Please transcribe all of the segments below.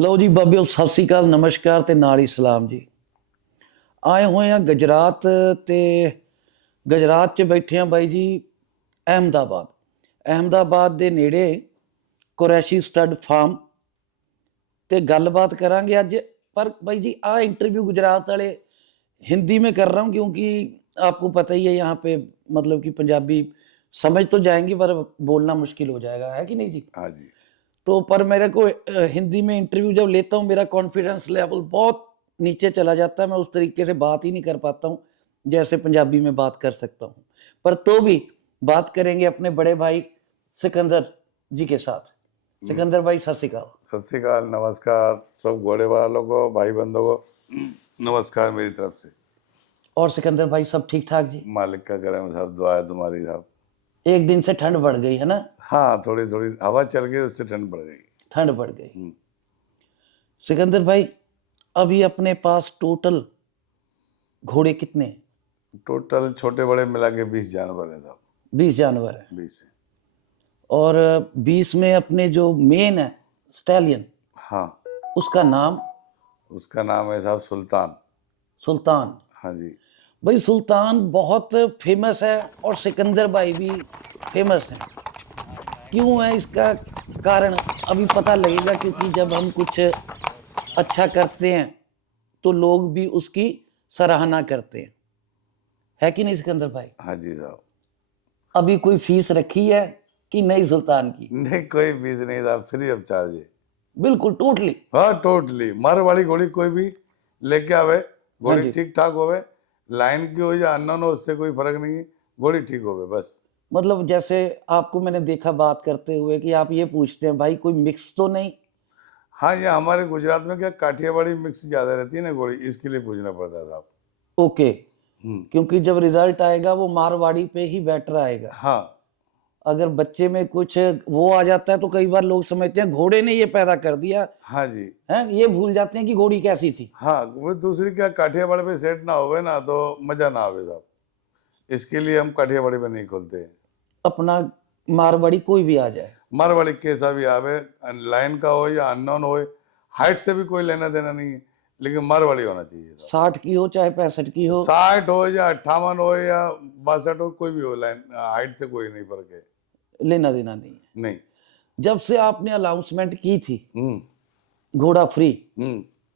ਲਓ ਜੀ ਬਾਬਿਓ, ਸਤਿ ਸ੍ਰੀ ਅਕਾਲ, ਨਮਸਕਾਰ ਤੇ ਨਾਲ ਹੀ ਸਲਾਮ ਜੀ। ਆਏ ਹੋਏ ਆ ਗੁਜਰਾਤ ਤੇ ਗੁਜਰਾਤ 'ਚ ਬੈਠੇ ਆ ਬਾਈ ਜੀ ਅਹਿਮਦਾਬਾਦ ਦੇ ਨੇੜੇ ਕੁਰੈਸ਼ੀ ਸਟੱਡ ਫਾਰਮ ਤੇ ਗੱਲਬਾत ਕਰਾਂਗੇ ਅੱਜ। पर भाई जी इंटरव्यू गुजरात वाले हिंदी में कर रहा हूँ क्योंकि आपको पता ही है यहाँ पे मतलब कि पंजाबी समझ तो जाएंगे पर बोलना मुश्किल हो जाएगा, है कि नहीं जी? हाँ जी। तो पर मेरे को हिंदी में इंटरव्यू जब लेता हूँ मेरा कॉन्फिडेंस लेवल बहुत नीचे चला जाता है। मैं उस तरीके से बात ही नहीं कर पाता हूँ जैसे पंजाबी में बात कर सकता हूँ। पर तो भी बात करेंगे अपने बड़े भाई सिकंदर जी के साथ। सिकंदर भाई सत श्री अकाल। सत श्री अकाल, नमस्कार सब घोड़े वालों को, भाई बंधुओं को नमस्कार मेरी तरफ से। और सिकंदर भाई सब ठीक ठाक जी? मालिक का करम साहब, दुआ है तुम्हारी साहब। एक दिन से ठंड बढ़ गई है ना? हाँ, थोड़ी थोड़ी हवा चल गई, उससे ठंड बढ़ गई। ठंड बढ़ गई। सिकंदर भाई अभी अपने पास टोटल घोड़े कितने हैं? टोटल छोटे बड़े मिला के 20 जानवर है साहब। 20 जानवर है। 20 है। और 20 में अपने जो मेन है स्टैलियन, हाँ, उसका नाम? उसका नाम है साहब सुल्तान। सुल्तान। हाँ जी। भाई सुल्तान बहुत फेमस है और सिकंदर भाई भी फेमस है। क्यों है इसका कारण अभी पता लगेगा, क्योंकि जब हम कुछ अच्छा करते हैं तो लोग भी उसकी सराहना करते हैं, है कि नहीं सिकंदर भाई? हाँ जी साहब। अभी कोई फीस रखी है कि नहीं सुल्तान की? नहीं, कोई फीस नहीं साहब, फ्री ऑफ चार्ज है। बिल्कुल टोटली? हाँ टोटली। मारवाड़ी घोड़ी कोई भी लेके आवे, घोड़ी ठीक ठाक होवे, लाइन की हो या अननोन हो, उससे कोई फर्क नहीं है, घोड़ी ठीक होवे बस। मतलब जैसे आपको मैंने देखा बात करते हुए कि आप ये पूछते हैं भाई कोई मिक्स तो नहीं? हाँ, ये हमारे गुजरात में क्या काठियावाड़ी मिक्स ज्यादा रहती है ना घोड़ी, इसके लिए पूछना पड़ता था आप। ओके। क्योंकि जब रिजल्ट आएगा वो मारवाड़ी पे ही बेटर आएगा। हाँ। अगर बच्चे में कुछ वो आ जाता है तो कई बार लोग समझते हैं घोड़े ने ये पैदा कर दिया। हाँ जी। हैं, ये भूल जाते हैं कि घोड़ी कैसी थी। हाँ, वो दूसरी क्या काठियावाड़ी पे सेट ना होवे ना तो मजा ना आवे साहब, इसके लिए हम काठियावाड़ी पे नहीं खोलते। अपना मारवाड़ी कोई भी आ जाए, मारवाड़ी कैसा भी आवे, लाइन का हो या अननोन हो, हाइट से भी कोई लेना देना नहीं है, लेकिन मारवाड़ी होना चाहिए। 60 की हो चाहे 65 की हो, 60 हो या 58 हो या 62 हो, कोई भी हो, लाइन हाइट से कोई नहीं फर्क है, लेना देना नहीं है। नहीं। जब से आपने अनाउंसमेंट की थी घोड़ा फ्री,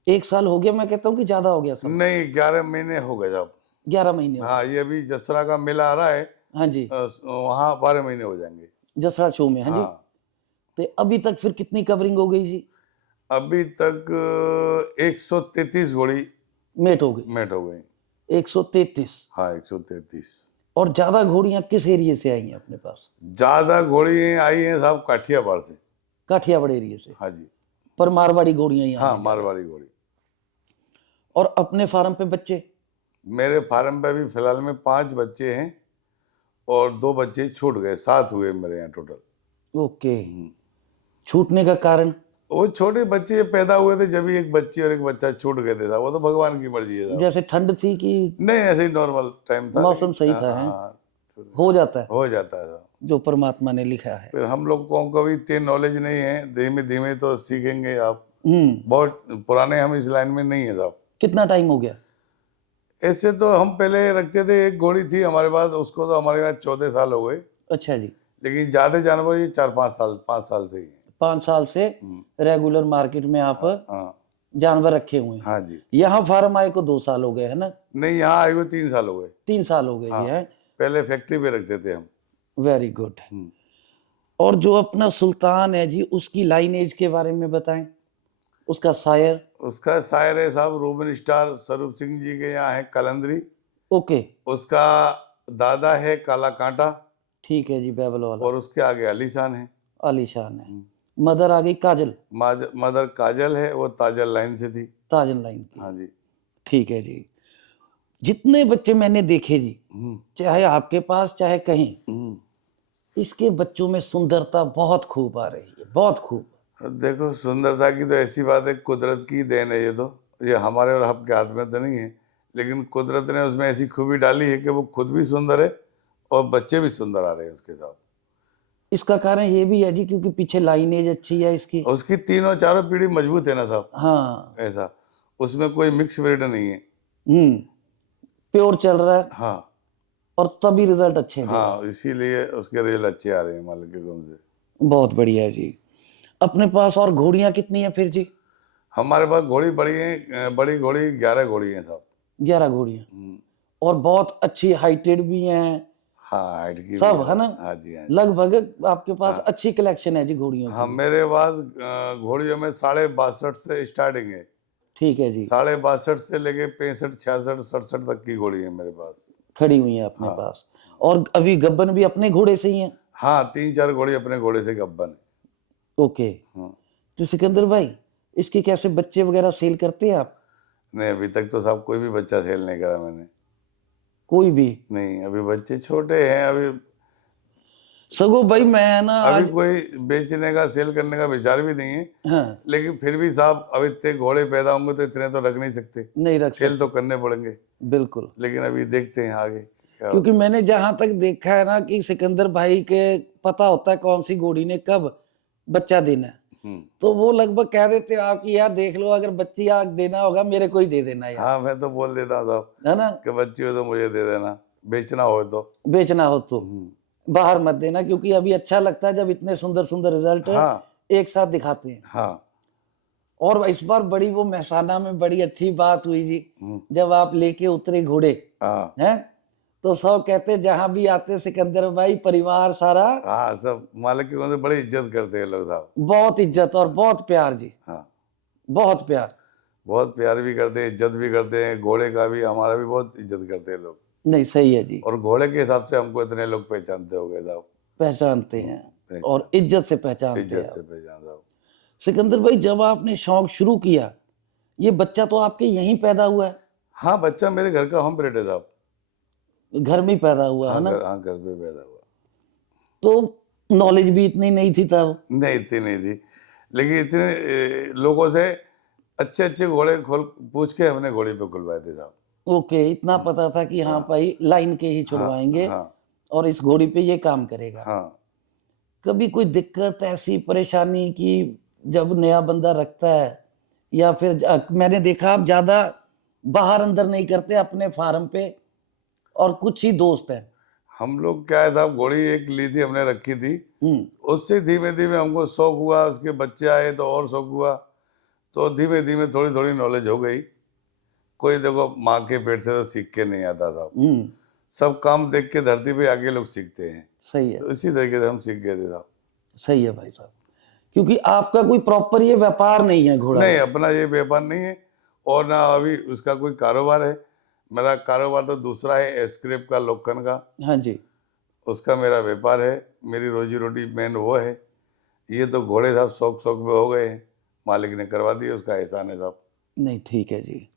1 साल हो गया, मैं कहता हूँ कि ज्यादा हो गया। नहीं, 11 महीने हो गए साहब। 11 महीने? हाँ, ये अभी जसरा का मेला आ रहा है। हाँ जी। वहाँ 12 महीने हो जाएंगे जसरा शो में। हाँ जी। तो अभी तक फिर कितनी कवरिंग हो गई जी? अभी तक 133 घोड़ी मेट हो गई। 133? हाँ, 133। और ज्यादा घोड़ियां किस एरिया से आई हैं अपने पास? ज्यादा घोड़ी आई हैं साहब काठियावाड़ से। काठियावाड़ एरिया से? हाँ जी। पर मारवाड़ी घोड़ियां ही? हाँ, मारवाड़ी घोड़ी। और अपने फार्म पे बच्चे? मेरे फार्म पे अभी फिलहाल में 5 बच्चे हैं और 2 बच्चे छूट गए, 7 हुए मेरे यहाँ टोटल। ओके। छूटने का कारण? वो छोटे बच्चे पैदा हुए थे जब ही, एक बच्ची और एक बच्चा छूट गए थे साहब, वो तो भगवान की मर्जी है साहब। जैसे ठंड थी कि? नहीं, ऐसे ही नॉर्मल टाइम था, मौसम सही था। हाँ, हो जाता है साहब, जो परमात्मा ने लिखा है। फिर हम लोग को कभी इतनी नॉलेज नहीं है, धीमे धीमे तो सीखेंगे आप। बहुत पुराने हम इस लाइन में नहीं है साहब। कितना टाइम हो गया? ऐसे तो हम पहले रखते थे, एक घोड़ी थी हमारे पास, उसको तो हमारे पास 14 साल हो गए। अच्छा जी। लेकिन ज्यादा जानवर ये 4-5 साल, 5 साल से ही। 5 साल से रेगुलर मार्केट में आप जानवर रखे हुए हैं? हाँ जी। यहाँ फार्म आए को 2 साल हो गए है ना? नहीं, यहाँ आए हुए 3 साल हो गए। 3 साल हो गए जी। है, पहले फैक्ट्री पे रखते थे हम। Very good. और जो अपना सुल्तान है जी, उसकी लाइनेज के बारे में बताएं। उसका शायर? उसका शायर है साहब रूबन स्टार स्वरूप सिंह जी के यहाँ है कलंदरी। ओके। उसका दादा है काला कांटा। ठीक है जी, बैबल वाला। और उसके आगे अलीशान है। अलीशान है। मदर आ गई काजल? मदर काजल है, वो ताजल लाइन से थी। ताजल लाइन की? हाँ जी। ठीक है जी। जितने बच्चे मैंने देखे जी, चाहे आपके पास चाहे कहीं, इसके बच्चों में सुंदरता बहुत खूब आ रही है, बहुत खूब। देखो, सुंदरता की तो ऐसी बात है, कुदरत की देन है ये हमारे और आपके हाथ में तो नहीं है, लेकिन कुदरत ने उसमें ऐसी खूबी डाली है कि वो खुद भी सुंदर है और बच्चे भी सुंदर आ रहे हैं उसके साथ। इसका कारण ये भी है जी क्योंकि पीछे लाइनेज अच्छी है इसकी। उसकी तीनों चारों पीढ़ी मजबूत है ना साहब, हाँ। ऐसा, उसमें कोई मिक्स ब्रीड नहीं है। प्योर चल रहा है हाँ और तभी रिजल्ट अच्छे दे रहा है। हाँ, इसीलिए उसके रिजल्ट अच्छे आ रहे हैं मालिक के हुक्म से। बहुत बढ़िया जी। अपने पास और घोड़ियां कितनी है फिर जी? हमारे पास घोड़ी बड़ी है, बड़ी घोड़ी 11 घोड़ी है साहब। 11 घोड़ियां और बहुत अच्छी हाइटेड भी हैं हाँ, हाइट की भी सब, है ना? हाँ जी, हाँ जी। लगभग आपके पास अच्छी कलेक्शन है जी घोड़ियों हाँ, की। मेरे पास घोड़ियों में 62.5 से स्टार्टिंग है। ठीक है जी। 62.5 से लेके 65, 66, 67 तक की घोड़ी है मेरे पास। खड़ी हुई है अपने हाँ पास। और अभी गब्बन भी अपने घोड़े से ही है? हाँ, 3-4 घोड़ी अपने घोड़े से गब्बन है। ओके। हाँ। तो सिकंदर भाई, इसके कैसे बच्चे वगैरह सेल करते हैं आप? नहीं, अभी तक तो साहब कोई भी बच्चा सेल नहीं करा मैंने। कोई भी नहीं, अभी बच्चे छोटे हैं, अभी सगो भाई मैं ना अभी आज। कोई बेचने का सेल करने का विचार भी नहीं है। हाँ। लेकिन फिर भी साहब, अब इतने घोड़े पैदा होंगे तो इतने तो रख नहीं सकते, नहीं रख सेल तो सकते। करने पड़ेंगे। बिल्कुल। लेकिन अभी देखते हैं आगे क्या क्योंकि मैंने जहां तक देखा है ना कि सिकंदर भाई के पता होता है कौन सी घोड़ी ने कब बच्चा देना है। हम्म। तो वो लगभग कह देते हो आपकी, यार देख लो अगर बच्ची आग देना होगा मेरे को ही दे देना यार, हाँ, मैं तो बोल देता हूँ साहब है ना? कि बच्ची हो तो मुझे दे देना, बेचना हो तो। बेचना हो तो बाहर मत देना, क्योंकि अभी अच्छा लगता है जब इतने सुंदर सुंदर रिजल्ट हाँ एक साथ दिखाते हैं। हाँ। और इस बार बड़ी वो महसाना में बड़ी अच्छी बात हुई जी, हम्म। जब आप लेके उतरे घोड़े हाँ हैं, तो सब कहते जहां भी आते सिकंदर भाई परिवार सारा हाँ, सब मालिक की से बड़ी इज्जत करते हैं लोग साहब। बहुत इज्जत और बहुत प्यार जी। हाँ, बहुत प्यार। बहुत प्यार भी करते हैं, इज्जत भी करते हैं, घोड़े का भी हमारा भी बहुत इज्जत करते हैं लोग। नहीं सही है जी। और घोड़े के हिसाब से हमको इतने लोग पहचानते हो गए साहब। पहचानते हैं और इज्जत से पहचानते हैं इज्जत आप। से पहचान साहब। सिकंदर भाई, जब आपने शौक शुरू किया, ये बच्चा तो आपके यहीं पैदा हुआ है? हाँ, बच्चा मेरे घर का होम ब्रीड है साहब। घर में ही पैदा हुआ है हाँ ना? हाँ, घर पे पैदा हुआ। तो नॉलेज भी इतनी नहीं थी तब? नहीं, इतनी नहीं थी, लेकिन इतने लोगों से अच्छे अच्छे घोड़े खोल पूछ के हमने घोड़ी पे खुलवाए थे साहब। ओके, इतना पता था कि हाँ भाई लाइन के ही छुड़वाएंगे हाँ और इस घोड़ी पे ये काम करेगा। हाँ। कभी कोई दिक्कत ऐसी परेशानी कि जब नया बंदा रखता है, या फिर मैंने देखा आप ज्यादा बाहर अंदर नहीं करते अपने फार्म पे, और कुछ ही दोस्त हैं? हम लोग क्या है साहब, घोड़ी एक ली थी हमने, रखी थी, उससे धीमे धीमे हमको शौक हुआ, उसके बच्चे आए तो और शौक हुआ, तो धीमे धीमे थोड़ी थोड़ी नॉलेज हो गई। कोई देखो माँ के पेट से तो सीख के नहीं आता साहब, सब काम देख के धरती पे आगे लोग सीखते हैं। सही है। तो इसी तरीके से हम सीख गए थे साहब। सही है भाई साहब, क्योंकि आपका कोई प्रॉपर ये व्यापार नहीं है घोड़ा नहीं, का। अपना ये व्यापार नहीं है, और ना अभी उसका कोई कारोबार है। मेरा कारोबार तो दूसरा है, स्क्रैप का, लोखंड का, हाँ जी। उसका मेरा व्यापार है। मेरी रोजी रोटी मेन वो है। ये तो घोड़े साहब शौक शौक में हो गए हैं, मालिक ने करवा दिए, उसका एहसान है साहब। नहीं ठीक है जी।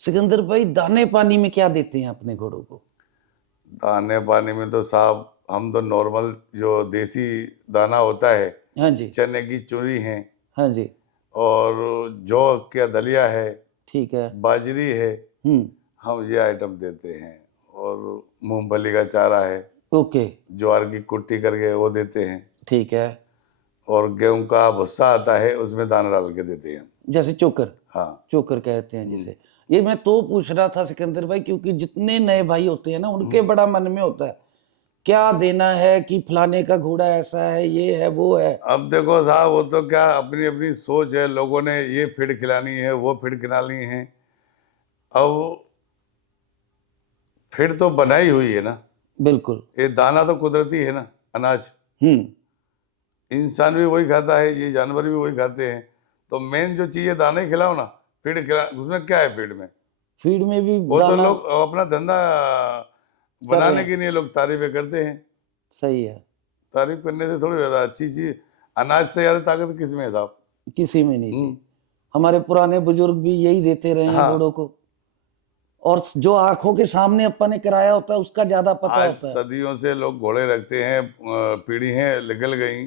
सिकंदर भाई, दाने पानी में क्या देते हैं अपने घोड़ों को? दाने पानी में तो साहब हम तो नॉर्मल जो देसी दाना होता है, हाँ जी। चने की चूरी है, हाँ जी। और जौ का दलिया है, ठीक है। बाजरी है, हम ये आइटम देते हैं। और मूंगफली का चारा है, ओके। ज्वार की कुट्टी करके वो देते हैं। ठीक है। और गेहूं का भुस्सा आता है, उसमें दाना डाल के देते हैं। जैसे चोकर? हाँ, चोकर कहते हैं जिसे। ये मैं तो पूछ रहा था सिकंदर भाई, क्योंकि जितने नए भाई होते हैं ना, उनके बड़ा मन में होता है क्या देना है, कि फलाने का घोड़ा ऐसा है, ये है वो है। अब देखो साहब, वो तो क्या अपनी अपनी सोच है, लोगों ने ये फीड खिलानी है, वो फीड खिलानी है। अब फीड तो बनाई हुई है ना, बिल्कुल। ये दाना तो कुदरती है ना, अनाज। इंसान भी वही खाता है, ये जानवर भी वही खाते हैं। तो मेन जो चीज है दाना ही खिलाओ ना, फीड खिला, उसमें क्या है फीड में? फीड में भी वो तो दाना लोग अपना धंधा बनाने के लिए लोग तारीफें करते हैं। सही है। तारीफ करने से थोड़ी ज्यादा अच्छी चीज, अनाज से ज्यादा ताकत किस में है साहब? किसी में नहीं थी। हमारे पुराने बुजुर्ग भी यही देते रहे हैं घोड़ों को, और जो आंखों के सामने अपन ने कराया होता है उसका ज्यादा पता आज होता है। सदियों से लोग घोड़े रखते हैं, पीढ़ी है निकल गई।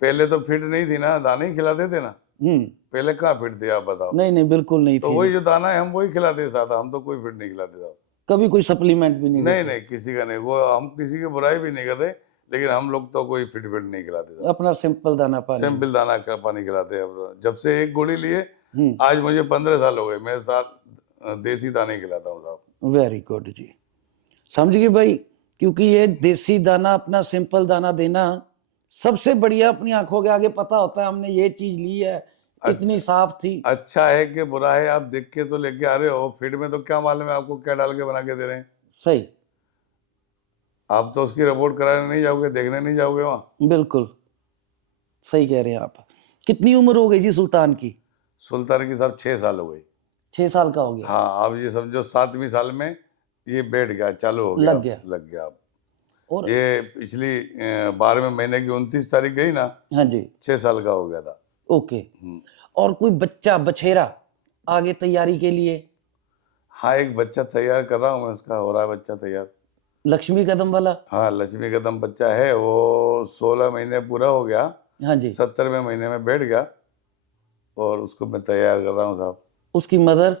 पहले तो फीड नहीं थी ना, दाने ही खिलाते थे ना। पहले कहाँ फीड थे आप बताओ? नहीं नहीं, बिल्कुल नहीं तो थी। वही जो दाना है हम वही खिलाते साथ, हम तो कोई फीड नहीं खिलाते साहब। कभी कोई सप्लीमेंट भी नहीं नहीं देते? नहीं, किसी का नहीं, वो हम किसी की बुराई भी नहीं कर रहे, लेकिन हम लोग तो कोई फिट फिट नहीं खिलाते साहब, अपना सिंपल दाना पानी। सिंपल दाना का पानी खिलाते हैं। अब जब से एक गोली लिए आज मुझे 15 साल हो गए, मेरे साथ देसी दाने खिलाता हूँ साहब। वेरी गुड जी, समझ गए भाई। क्योंकि ये देसी दाना, अपना सिंपल दाना देना सबसे बढ़िया। अपनी आंखों के आगे पता होता है हमने ये चीज ली है, इतनी साफ थी। अच्छा है कि बुरा है, आप देख के तो लेके आ रहे हो, फीड में तो क्या मालूम है आपको क्या डाल के बना के दे रहे हैं। सही, आप तो उसकी रिपोर्ट कराने नहीं जाओगे, देखने नहीं जाओगे वहाँ। बिल्कुल सही कह रहे हैं आप। कितनी उम्र हो गई जी सुल्तान की? सुल्तान की साहब 6 साल हो गई। 6 साल का हो गया? हाँ, अब ये समझो 7वीं साल में ये बैठ गया, चालू हो गया, लग गया। लग गया। अब और ये पिछली 12वें महीने की 29 तारीख गई ना, हाँ जी, 6 साल का हो गया था। ओके। और कोई बच्चा बछेरा आगे तैयारी के लिए? हाँ, एक बच्चा तैयार कर रहा हूँ मैं, उसका हो रहा है बच्चा तैयार। लक्ष्मी कदम वाला? हाँ, लक्ष्मी कदम बच्चा है, वो 16 महीने पूरा हो गया, हाँ जी। 70वें महीने में बैठ गया और उसको मैं तैयार कर रहा हूँ साहब। उसकी मदर?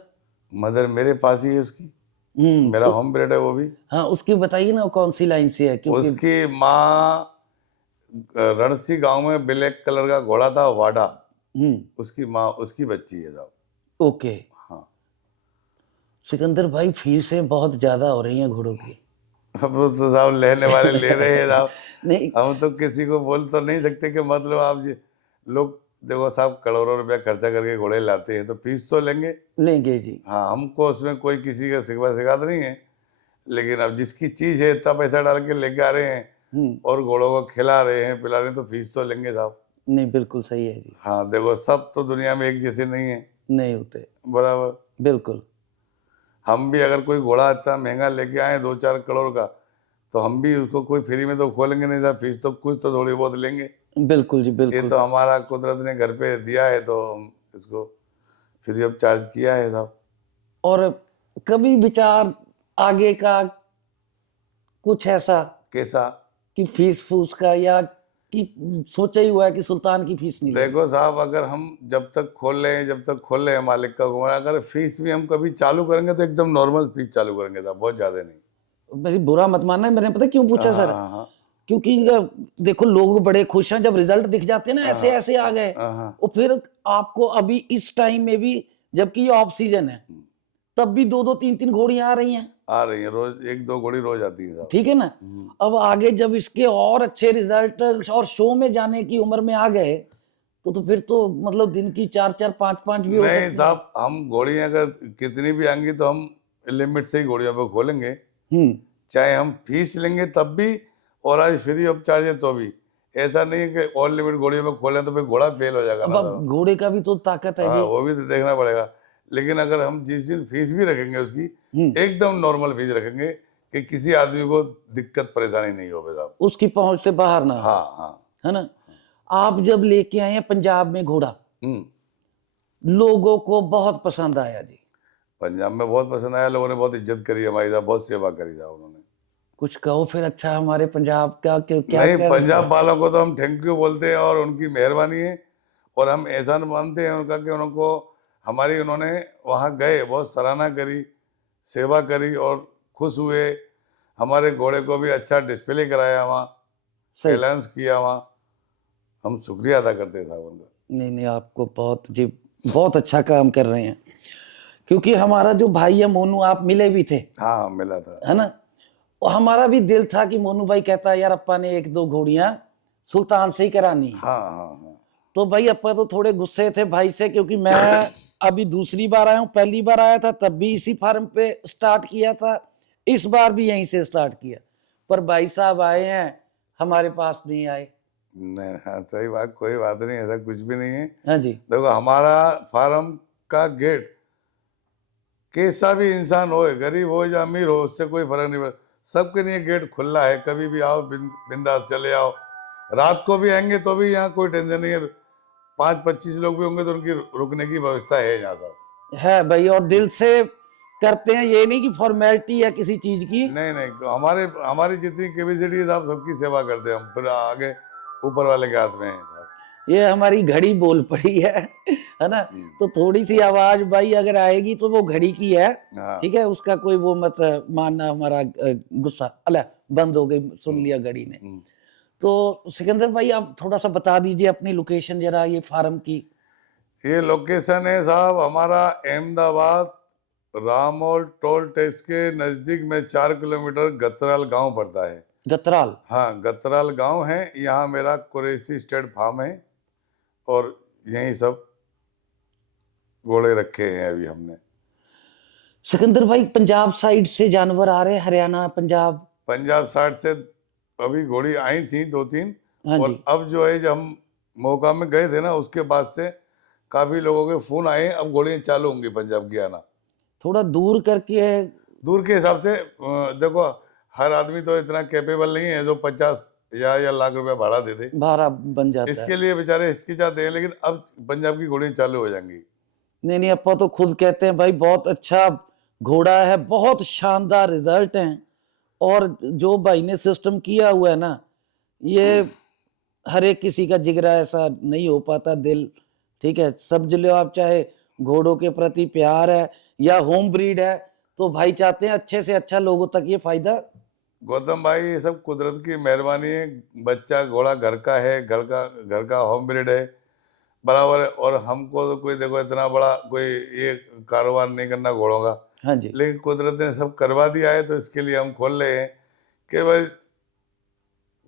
मदर मेरे पास ही है उसकी, मेरा होम ब्रीड है वो भी। हाँ, उसकी बताइए ना, वो कौन सी लाइन से है? क्योंकि उसकी माँ रणसी गांव में ब्लैक कलर का घोड़ा था, वाडा, उसकी माँ, उसकी बच्ची है साहब। ओके। हाँ, सिकंदर भाई, फीसें बहुत ज्यादा हो रही हैं घोड़ों की। अब वो तो साहब लेने वाले ले रहे हैं साहब। नहीं, हम तो किसी को बोल तो नहीं सकते कि मतलब आप जी, लोग देखो साहब करोड़ों रुपया खर्चा करके घोड़े लाते हैं तो फीस तो लेंगे। लेंगे जी। हाँ, हमको उसमें कोई किसी का शिकायत नहीं है, लेकिन अब जिसकी चीज है इतना पैसा डाल के लेके आ रहे हैं और घोड़ों को खिला रहे हैं, पिला रहे हैं, तो फीस तो लेंगे साहब। नहीं, बिल्कुल सही है जी। हाँ, देखो सब तो दुनिया में एक जैसे नहीं है, नहीं होते, बराबर। बिल्कुल। हम भी अगर कोई घोड़ा इतना महंगा लेके आए 2-4 करोड़ का, तो हम भी उसको कोई फ्री में तो खोलेंगे नहीं साहब, फीस तो कुछ तो थोड़ी बहुत लेंगे। बिल्कुल जी, ये बिल्कुल। तो हमारा कुदरत ने घर पे दिया है तो हम इसको फ्री ऑफ चार्ज किया है साहब। और कभी विचार आगे का कुछ ऐसा कैसा? कि फीस फूस का, या कि सोचा ही हुआ है कि सुल्तान की फीस नहीं लेनी? देखो साहब, अगर हम जब तक खोल रहे हैं मालिक का गुमान, अगर फीस भी हम कभी चालू करेंगे तो एकदम नॉर्मल फीस चालू करेंगे साहब, बहुत ज्यादा नहीं। मेरी बुरा मत मानना, मैंने पता क्यों पूछा सर? हाँ हाँ क्योंकि देखो लोग बड़े खुश हैं जब रिजल्ट दिख जाते हैं ना, ऐसे ऐसे आ गए। हाँ। और फिर आपको अभी इस टाइम में भी, जबकि ये ऑफ सीजन है, तब भी 2-2 3-3 घोड़ियां आ रही हैं। आ रही है रोज, 1-2 घोड़ी रोज आती है साहब। ठीक है ना? अब आगे जब इसके और अच्छे रिजल्ट और शो में जाने की उम्र में आ गए, तो फिर तो मतलब दिन की 4-4 5-5 भी हो सकती नहीं है। साहब, हम घोड़ियां अगर कितनी भी आएंगी तो हम लिमिट से ही घोड़ियों पे खोलेंगे, चाहे हम फीस लेंगे तब भी, और आज फ्री ऑफ चार्ज है तो भी। ऐसा नहीं है कि ऑल लिमिट घोड़ियों में खोलें तो फिर घोड़ा फेल हो जाएगा ना अब साहब। घोड़े का भी तो ताकत है हाँ, जी। वो भी तो देखना पड़ेगा। लेकिन अगर हम जिस दिन फीस भी रखेंगे उसकी, एकदम नॉर्मल फीस रखेंगे कि किसी आदमी को दिक्कत परेशानी नहीं हो साहब, उसकी पहुंच से बाहर ना हो, हाँ हाँ। है ना? आप जब लेके आए हैं पंजाब में घोड़ा, हम्म, लोगों को बहुत पसंद आया जी। पंजाब में बहुत पसंद आया, लोगों ने बहुत इज्जत करी हमारी साहब, बहुत सेवा करी साहब उन्होंने। कुछ कहो फिर अच्छा हमारे पंजाब का, क्या नहीं, क्या पंजाब वालों को तो हम थैंक यू बोलते हैं और उनकी मेहरबानी है, और हम एहसान मानते हैं उनका कि उनको हमारी, उन्होंने वहाँ गए, बहुत सराहना करी, सेवा करी और खुश हुए। हमारे घोड़े को भी अच्छा डिस्प्ले कराया वहाँ, सही। अलाउंस किया वहाँ, हम शुक्रिया अदा करते साहब उनका। नहीं नहीं, आपको बहुत जी, बहुत अच्छा काम कर रहे हैं। क्योंकि हमारा जो भाई है मोनू, आप मिले भी थे, हाँ, मिला था। है ना? और हमारा भी दिल था कि मोनू भाई कहता है यार अप्पा ने 1-2 घोड़ियां सुल्तान से ही करानी है। हाँ हाँ हाँ। तो भाई अप्पा तो थोड़े गुस्से थे भाई से, क्योंकि मैं अभी दूसरी बार आया हूँ, पहली बार आया था तब भी इसी फार्म पे स्टार्ट किया था, इस बार भी यहीं से स्टार्ट किया। पर भाई साहब आए हैं, हमारे पास नहीं आए। नहीं, हाँ, सही बात, कोई बात नहीं, ऐसा कुछ भी नहीं है। हाँ जी, देखो हमारा फार्म का गेट, कैसा भी इंसान हो, गरीब हो या अमीर हो, उससे कोई फर्क नहीं पड़ता, सबके लिए गेट खुला है, कभी भी आओ, बिंदास चले आओ। रात को भी आएंगे तो भी यहाँ कोई टेंशन नहीं है, 5-25 लोग भी होंगे तो उनकी रुकने की व्यवस्था है यहाँ साहब। है भाई, और दिल से करते हैं, ये नहीं कि फॉर्मेलिटी है किसी चीज की। नहीं नहीं, हमारी जितनी कैपेसिटी है साहब, सबकी सेवा करते हैं हम, फिर आगे ऊपर वाले के हाथ में है साहब। ये हमारी घड़ी बोल पड़ी है ना? तो थोड़ी सी आवाज भाई अगर आएगी तो वो घड़ी की है, हाँ। ठीक है? उसका कोई वो मत मानना, हमारा गुस्सा अल्लाह बंद हो गई, सुन लिया घड़ी ने। तो सिकंदर भाई आप थोड़ा सा बता दीजिए अपनी लोकेशन जरा ये फार्म की। ये लोकेशन है साहब हमारा अहमदाबाद रामोल टोल टैक्स के नजदीक में 4 किलोमीटर गतराल गांव पड़ता है। गतराल। हाँ, गतराल गांव है। यहाँ मेरा कुरैशी स्टेट फार्म है और यही सब घोड़े रखे हैं अभी हमने। सिकंदर भाई पंजाब साइड से जानवर आ रहे हैं, हरियाणा पंजाब। पंजाब साइड से अभी घोड़ी आई थी 2-3 हाँ और जी। अब जो है जब हम मोका में गए थे ना उसके बाद से काफी लोगों के फोन आए, अब घोड़ियाँ चालू होंगी पंजाब की आना। थोड़ा दूर करके है। दूर के हिसाब से देखो हर आदमी तो इतना कैपेबल नहीं है जो 50,000 या लाख रुपया भाड़ा दे दे। भाड़ा बन जाता है। इसके लिए बेचारे हिचकिचाते हैं, लेकिन अब पंजाब की घोड़ियाँ चालू हो जाएंगी। नहीं नहीं, अपा तो खुद कहते हैं भाई बहुत अच्छा घोड़ा है, बहुत शानदार रिजल्ट हैं। और जो भाई ने सिस्टम किया हुआ है ना, ये हर एक किसी का जिगरा ऐसा नहीं हो पाता, दिल। ठीक है, समझ लो आप, चाहे घोड़ों के प्रति प्यार है या होम ब्रीड है, तो भाई चाहते हैं अच्छे से अच्छा लोगों तक ये फायदा। गौतम भाई ये सब कुदरत की मेहरबानी है। बच्चा घोड़ा घर का है, घर का होम ब्रीड है बराबर है। और हमको तो कोई देखो इतना बड़ा कोई ये कारोबार नहीं करना घोड़ों का, हाँ जी। लेकिन कुदरत ने सब करवा दिया है तो इसके लिए हम खोल रहे हैं कि भाई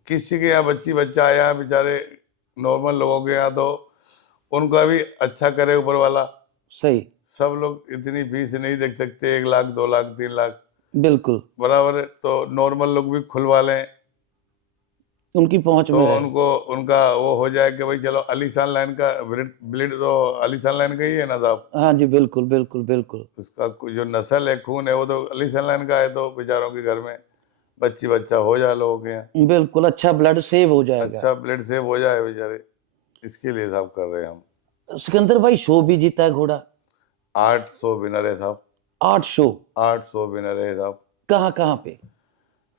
किसी के यहाँ बच्चा आया बेचारे नॉर्मल लोगों के यहाँ, तो उनका भी अच्छा करे ऊपर वाला। सही। सब लोग इतनी फीस नहीं देख सकते, 1 लाख 2 लाख 3 लाख बिल्कुल। बराबर है, तो नॉर्मल लोग भी खुलवा लें उनकी पहुंच तो में रहे। उनको उनका वो हो जाए कि भाई चलो अलीशान लाइन का ब्लड तो अलीशान लाइन का ही है ना साहब। हाँ जी, बिल्कुल बिल्कुल बिल्कुल। उसका जो नस्ल है, खून है, वो तो अलीशान लाइन का है, तो बेचारों के घर में बच्चा हो जाए लोगों के यहाँ, बिल्कुल अच्छा ब्लड सेव हो जाएगा। अच्छा ब्लड सेव हो जाए बेचारे, इसके लिए साहब कर रहे हैं हम। सिकंदर भाई शो भी जीता है घोड़ा। 800 विनर है साहब। 8 शो। 800 विनर है साहब। कहाँ कहाँ पे?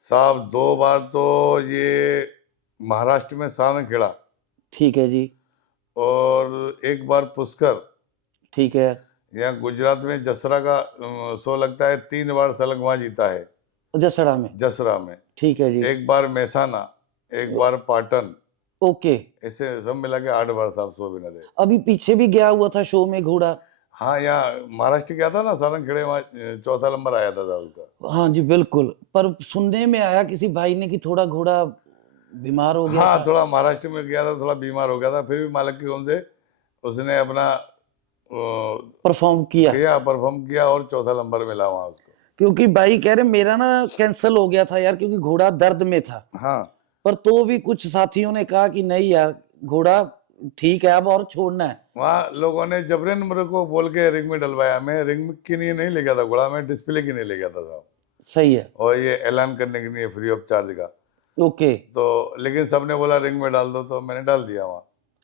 साहब 2 बार तो ये महाराष्ट्र में सारंगखेड़ा, ठीक है जी। और 1 बार पुष्कर। ठीक है। यहाँ गुजरात में जसरा का शो लगता है, 3 बार सलग वहाँ जीता है जसड़ा में। जसरा में। ठीक है जी। 1 बार महसाना, 1 बार पाटन, ओके। ऐसे सब मिला के 8 बार साहब 100 विनर है। अभी पीछे भी गया हुआ था शो में घोड़ा। हाँ, यहाँ महाराष्ट्र गया था ना सारंगखेड़े, वहाँ 4था नंबर आया था साहब उसका। हाँ जी बिल्कुल, पर सुनने में आया किसी भाई ने कि थोड़ा घोड़ा बीमार हो गया हाँ, था। थोड़ा महाराष्ट्र में गया था, थोड़ा बीमार हो गया था, फिर भी मालिक की ओर से उसने अपना परफॉर्म किया। परफॉर्म किया और 4था नंबर मिला वहाँ उसको। क्योंकि भाई कह रहे मेरा ना कैंसिल हो गया था यार, क्योंकि घोड़ा दर्द में था। हाँ, पर तो भी कुछ साथियों ने कहा कि नहीं यार, घोड़ा ठीक है अब और छोड़ना है। वहाँ लोगों ने जबरन मेरे को बोल के रिंग में डलवाया। मैं रिंग के लिए नहीं ले गया था घोड़ा, मैं डिस्प्ले के लिए ले गया था साहब, सही है। और ये ऐलान करने के लिए फ्री ऑफ चार्ज का। ओके। तो लेकिन सबने बोला रिंग में डाल दो, तो मैंने डाल दिया वहाँ।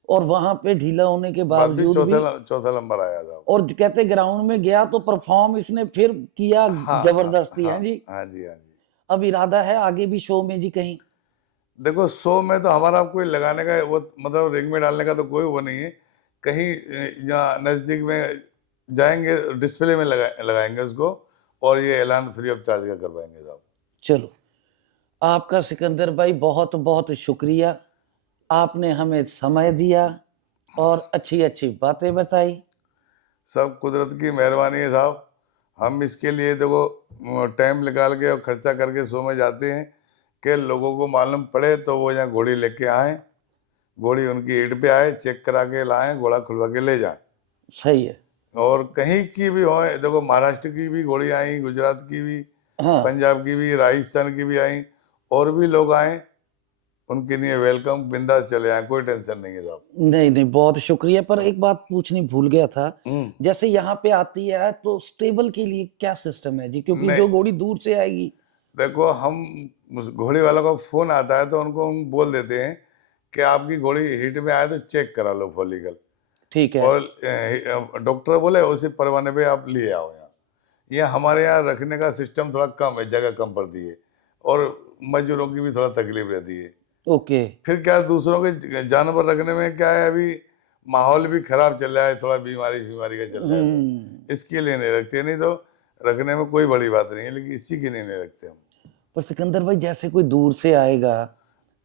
और वहां पे ढीला होने के बाद भी बावजूद भी, चौथा नंबर आया था। और कहते ग्राउंड में गया तो परफॉर्म इसने फिर किया हाँ, जबरदस्ती है हाँ, जी। हाँ जी, हाँ जी। अब इरादा है आगे भी शो में जी कहीं? देखो शो में तो हमारा कोई लगाने का वो मतलब रिंग में डालने का तो कोई वो नहीं है। कहीं यहाँ नज़दीक में जाएंगे, डिस्प्ले में लगाएंगे उसको, और ये ऐलान फ्री ऑफ चार्ज का करवाएंगे साहब। चलो, आपका सिकंदर भाई बहुत बहुत शुक्रिया। आपने हमें समय दिया और अच्छी अच्छी बातें बताई। सब कुदरत की मेहरबानी है साहब। हम इसके लिए देखो टाइम निकाल के और खर्चा करके शो में जाते हैं कि लोगों को मालूम पड़े, तो वो यहाँ घोड़ी लेके आए, घोड़ी उनकी ईट पे आए, चेक करा के लाएं, घोड़ा खुलवा के ले जाएं। सही है। और कहीं की भी हो, देखो महाराष्ट्र की भी घोड़ी आई, गुजरात की भी, हाँ। पंजाब की भी, राजस्थान की भी आई, और भी लोग आए, उनके लिए वेलकम, बिंदास चले आए, कोई टेंशन नहीं है साहब। नहीं नहीं, बहुत शुक्रिया। पर एक बात पूछनी भूल गया था, जैसे यहाँ पे आती है तो स्टेबल के लिए क्या सिस्टम है जी? क्योंकि जो घोड़ी दूर से आएगी। देखो हम उस घोड़ी वालों का फोन आता है तो उनको हम बोल देते हैं कि आपकी घोड़ी हिट में आए तो चेक करा लो फॉलिकल, ठीक है। और डॉक्टर बोले उसी परवाने पे आप लिए आओ यहाँ। ये हमारे यहाँ रखने का सिस्टम थोड़ा कम है, जगह कम पड़ती है, और मजदूरों की भी थोड़ा तकलीफ रहती है। ओके। फिर क्या दूसरों के जानवर रखने में क्या है, अभी माहौल भी खराब चल रहा है, थोड़ा बीमारी का चल रहा है, तो इसके लिए नहीं रखते, नहीं तो रखने में कोई बड़ी बात नहीं है, लेकिन इसी के लिए नहीं रखते हम। पर सिकंदर भाई जैसे कोई दूर से आएगा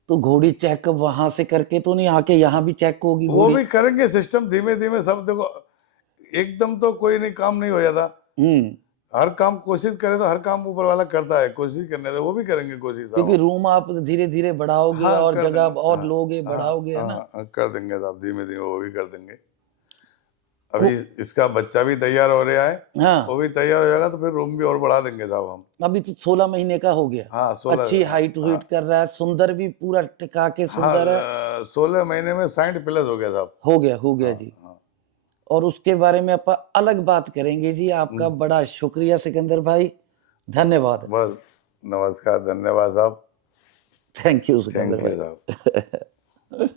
तो घोड़ी चेकअप वहां से करके तो नहीं आके यहाँ भी चेक होगी वो घोड़ी? भी करेंगे सिस्टम धीमे धीमे सब। देखो एकदम तो कोई नहीं काम नहीं हो जाता, हर काम कोशिश करे तो हर काम ऊपर वाला करता है, कोशिश करने दो, वो भी करेंगे कोशिश क्योंकि साहब। रूम आप धीरे धीरे बढ़ाओगे हाँ और कर जगह देंगे, और हाँ लोगे हाँ बढ़ाओगे, है ना? हाँ कर देंगे साहब, धीमे धीमे वो भी कर देंगे। को- अभी इसका बच्चा भी तैयार हो रहा है, हाँ, वो भी तैयार हो जाएगा तो फिर रूम भी और बढ़ा देंगे साहब हम। अभी तो 16 महीने का हो गया। हाँ 16, अच्छी हाइट हाँ हुइट कर रहा है, सुंदर भी, पूरा टिका के हाँ सुंदर है। 16 महीने में 60 प्लस हो गया साहब। हो गया हाँ जी। हाँ और उसके बारे में अपन अलग बात करेंगे जी। आपका बड़ा शुक्रिया सिकंदर भाई, धन्यवाद। बस नमस्कार, धन्यवाद साहब, thank you thank Sikandar you भाई। साहब।